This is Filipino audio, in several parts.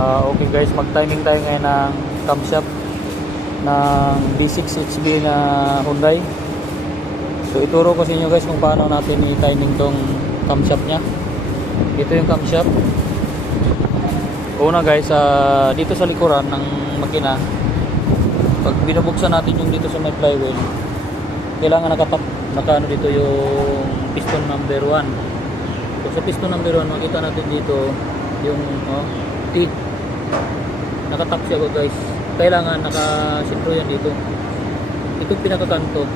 Okay guys, mag-timing tayo ngayon ng camshaft ng B6HB na Hyundai. So ituro ko sa inyo guys kung paano natin i-timing tong camshaft nya. Ito yung camshaft. Una guys, dito sa likuran ng makina, pag binubuksan natin yung dito sa may flywheel, kailangan naka-ano dito yung piston number 1. So sa piston number 1, makita natin dito yung teeth. Nakatap siya guys. Kailangan nakasentro yan dito. Itong pinakakanto,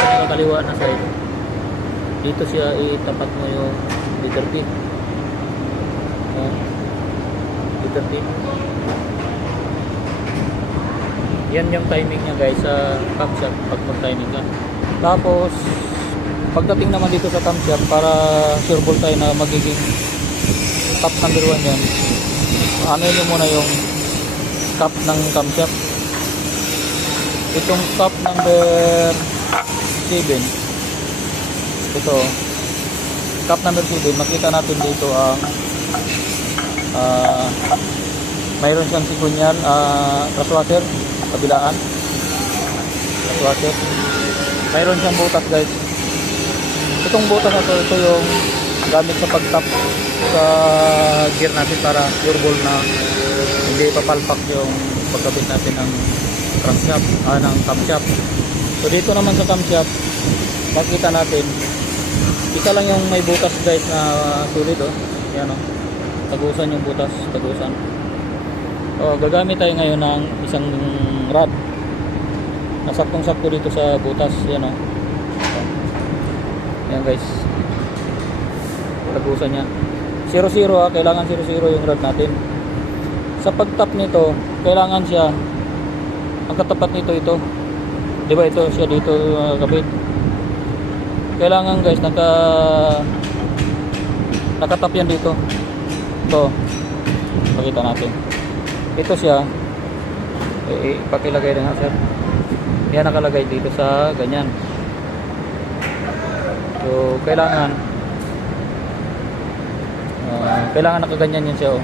pinakakaliwa na side, dito siya itapat mo yung letter teeth. Letter teeth. Yan yung timing niya guys sa camshaft pag mag-timing ka. Tapos pagdating naman dito sa camshaft, para sure ball tayo na magiging top number 1 yan, ano nyo muna yung cap ng camshaft. Itong cap number 7, ito cap number 7, makita natin dito ang mayroon siyang sikunyal, crosswasher kabilaan, crosswasher, mayroon siyang butas guys. Itong butas na to, ito yung gamit sa pag-tap sa gear natin para sure ball na hindi papalpak yung pagkabit natin ng crankshaft, ng camshaft. So dito naman sa camshaft, makita natin isa lang yung may butas guys na sulit yan tagusan yung butas, tagusan. Gagamit tayo ngayon ng isang rod na saktong-sakto dito sa butas, yan yan guys, tagusan niya 0-0 kailangan 0-0 yung rod natin. Sa pagtap nito, kailangan siya, ang katapat nito ito, di ba ito siya dito kabit. Kailangan guys nakatap yan dito. Ito, pakita natin. Ito siya, ipakilagay na nga sir. Yan nakalagay dito sa ganyan. So kailangan nakaganyan yan siya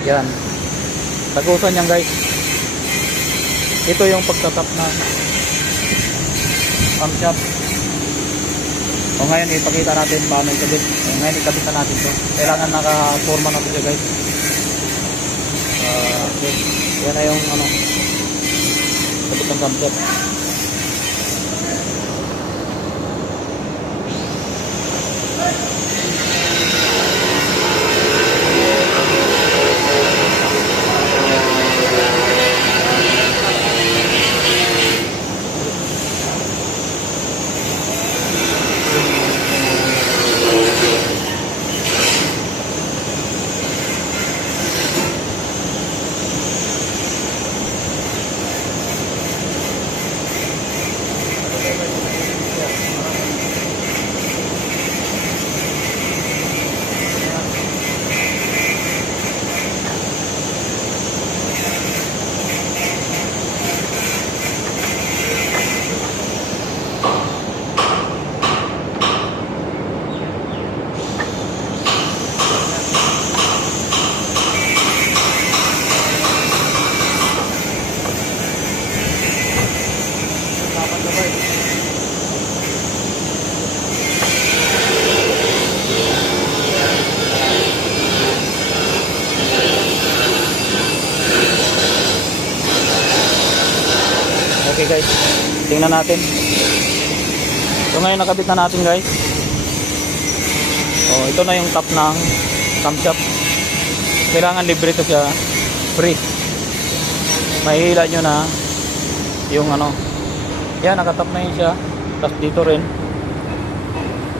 yan, tagusan yan guys. Ito yung pagtatap na camshaft. Ngayon ipakita natin paano ikabit. Ngayon ikabit na natin to. Kailangan naka-forma na siya guys. Okay. Yan na yung kabit ng camshaft. Okay guys, tingnan natin. So ngayon nakabit na natin guys. Ito na yung top ng camshaft. Kailangan libre ito siya, free. Mahihila nyo na yung yan, nakatap na yun siya. Tapos dito rin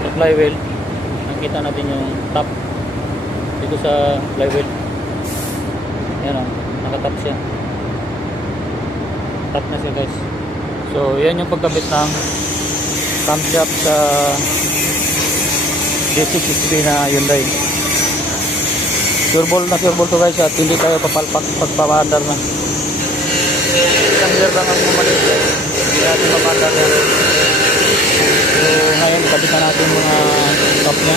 sa flywheel, nakita natin yung top dito sa flywheel. Yan nakatap siya, tap na siya guys. So yan yung pagkabit ng camshaft sa B6HB na Hyundai. Sure ball to guys, at hindi tayo papalpak pagpapaandar na. Isang gear lang ang bumalik guys, hindi natin papaandar yan. So ngayon kabit na natin mga top nya.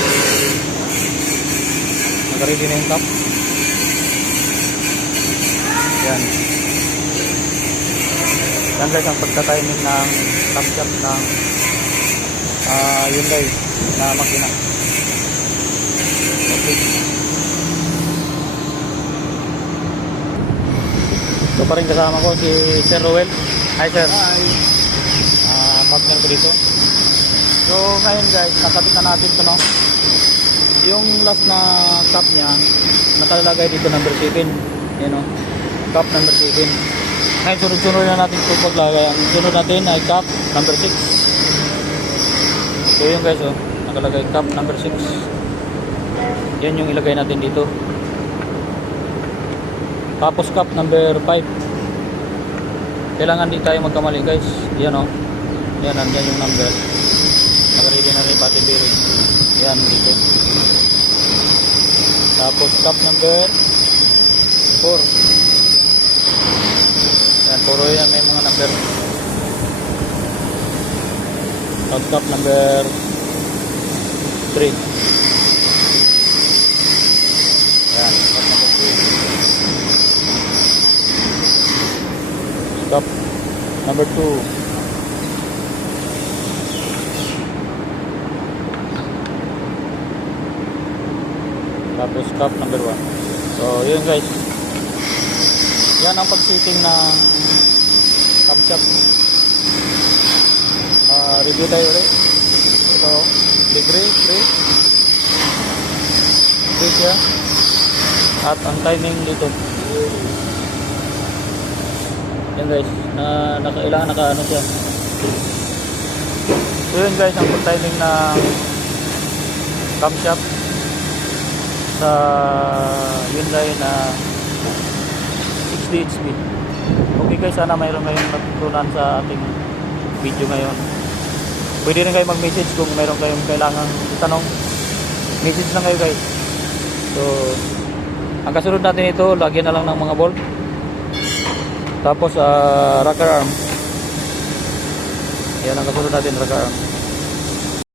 Nag-ready na yung top. Yan. Yan guys ang pagka-timing ng camshaft ng Hyundai na makina. Okay. So pa rin kasama ko si Sir Roel. Hi sir. Hi. Partner ko dito. So ngayon guys, nakabit na natin ito, no? Yung last na cap niya, nakalagay dito number 7. Yan, no? Cap number 7. Ngayon sunod-sunod na natin ito paglagay. Ang sunod natin ay cap number 6. So yun guys, oh, nakalagay cap number 6. Yan yung ilagay natin dito. Tapos cap number 5. Kailangan di tayo magkamali guys. Yan, oh. Yan, nandiyan yung number. Nakaready na rin pati bearing. Yan dito. Tapos cap number 4. Yan, puro yan may mga number. Tapos cap number 3. Yan, cap number 3. Cap number 2. Tapos cap number 1. So yun guys, yan ang pag-fitting ng camshaft. Review tayo ulit. Ito libre, free siya. At ang timing dito, yan guys, kailangan naka ano siya. So yun guys ang timing ng camshaft sa Hyundai na 60 HP. Okay guys, sana mayroon kayong natutunan sa ating video ngayon. Pwede rin kayo mag-message kung mayroon kayong kailangan itanong. Message lang kayo guys. So ang kasunod natin ito, lagyan na lang ng mga bolt. Tapos rocker arm. Yan ang kasunod natin, rocker arm.